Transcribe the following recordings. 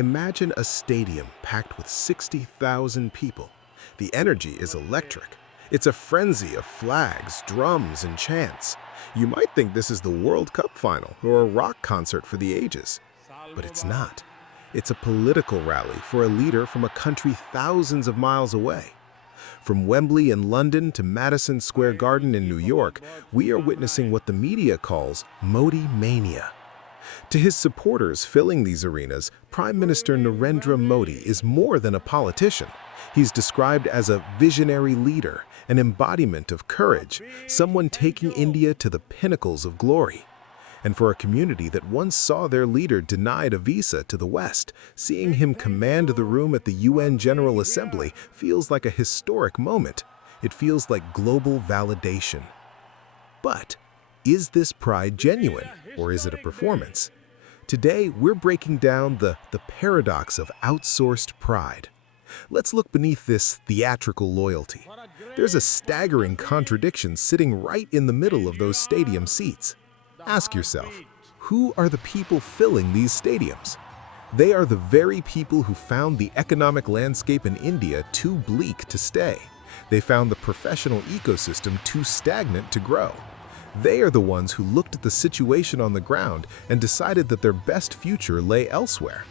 Imagine a stadium packed with 60,000 people. The energy is electric. It's a frenzy of flags, drums, and chants. You might think this is the World Cup final or a rock concert for the ages. But it's not. It's a political rally for a leader from a country thousands of miles away. From Wembley in London to Madison Square Garden in New York, we are witnessing what the media calls Modi Mania. To his supporters filling these arenas, Prime Minister Narendra Modi is more than a politician. He's described as a visionary leader, an embodiment of courage, someone taking India to the pinnacles of glory. And for a community that once saw their leader denied a visa to the West, seeing him command the room at the UN General Assembly feels like a historic moment. It feels like global validation. But is this pride genuine, or is it a performance? Today, we're breaking down the paradox of outsourced pride. Let's look beneath this theatrical loyalty. There's a staggering contradiction sitting right in the middle of those stadium seats. Ask yourself, who are the people filling these stadiums? They are the very people who found the economic landscape in India too bleak to stay. They found the professional ecosystem too stagnant to grow. They are the ones who looked at the situation on the ground and decided that their best future lay elsewhere.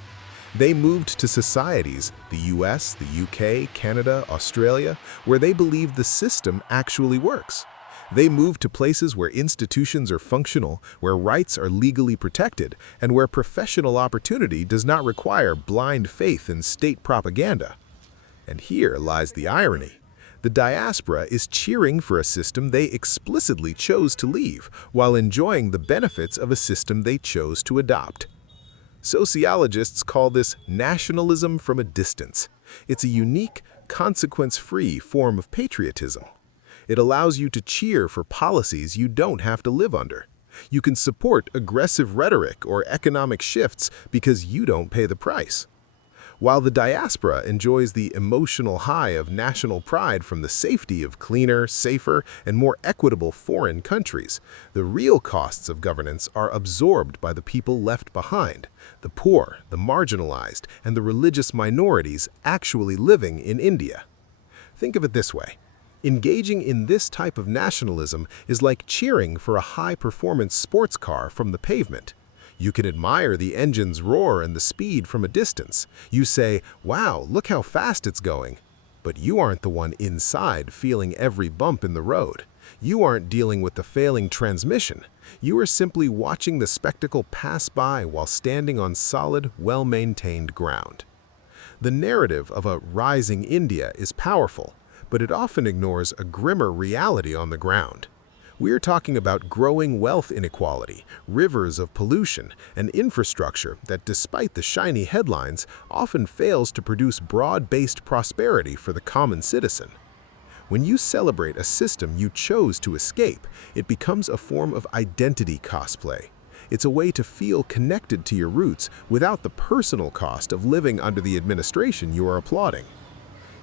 They moved to societies, the US, the UK, Canada, Australia, where they believe the system actually works. They moved to places where institutions are functional, where rights are legally protected, and where professional opportunity does not require blind faith in state propaganda. And here lies the irony. The diaspora is cheering for a system they explicitly chose to leave, while enjoying the benefits of a system they chose to adopt. Sociologists call this nationalism from a distance. It's a unique, consequence-free form of patriotism. It allows you to cheer for policies you don't have to live under. You can support aggressive rhetoric or economic shifts because you don't pay the price. While the diaspora enjoys the emotional high of national pride from the safety of cleaner, safer, and more equitable foreign countries, the real costs of governance are absorbed by the people left behind, the poor, the marginalized, and the religious minorities actually living in India. Think of it this way. Engaging in this type of nationalism is like cheering for a high-performance sports car from the pavement. You can admire the engine's roar and the speed from a distance. You say, "Wow, look how fast it's going." But you aren't the one inside feeling every bump in the road. You aren't dealing with the failing transmission. You are simply watching the spectacle pass by while standing on solid, well-maintained ground. The narrative of a rising India is powerful, but it often ignores a grimmer reality on the ground. We're talking about growing wealth inequality, rivers of pollution, and infrastructure that, despite the shiny headlines, often fails to produce broad-based prosperity for the common citizen. When you celebrate a system you chose to escape, it becomes a form of identity cosplay. It's a way to feel connected to your roots without the personal cost of living under the administration you are applauding.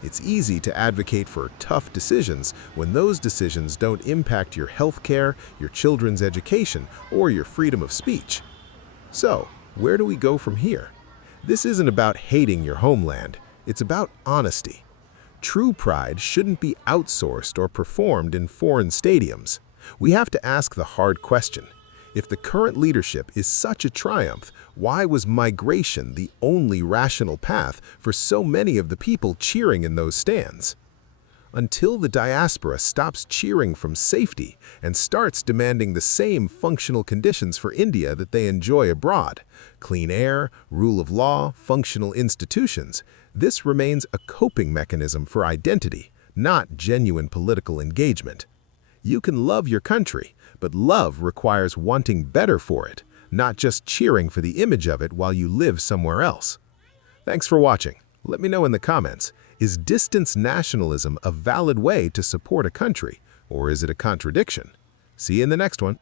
It's easy to advocate for tough decisions when those decisions don't impact your health care, your children's education, or your freedom of speech. So, where do we go from here? This isn't about hating your homeland. It's about honesty. True pride shouldn't be outsourced or performed in foreign stadiums. We have to ask the hard question. If the current leadership is such a triumph, why was migration the only rational path for so many of the people cheering in those stands? Until the diaspora stops cheering from safety and starts demanding the same functional conditions for India that they enjoy abroad, clean air, rule of law, functional institutions, this remains a coping mechanism for identity, not genuine political engagement. You can love your country, but love requires wanting better for it, not just cheering for the image of it while you live somewhere else. Thanks for watching. Let me know in the comments, is distance nationalism a valid way to support a country, or is it a contradiction? See you in the next one.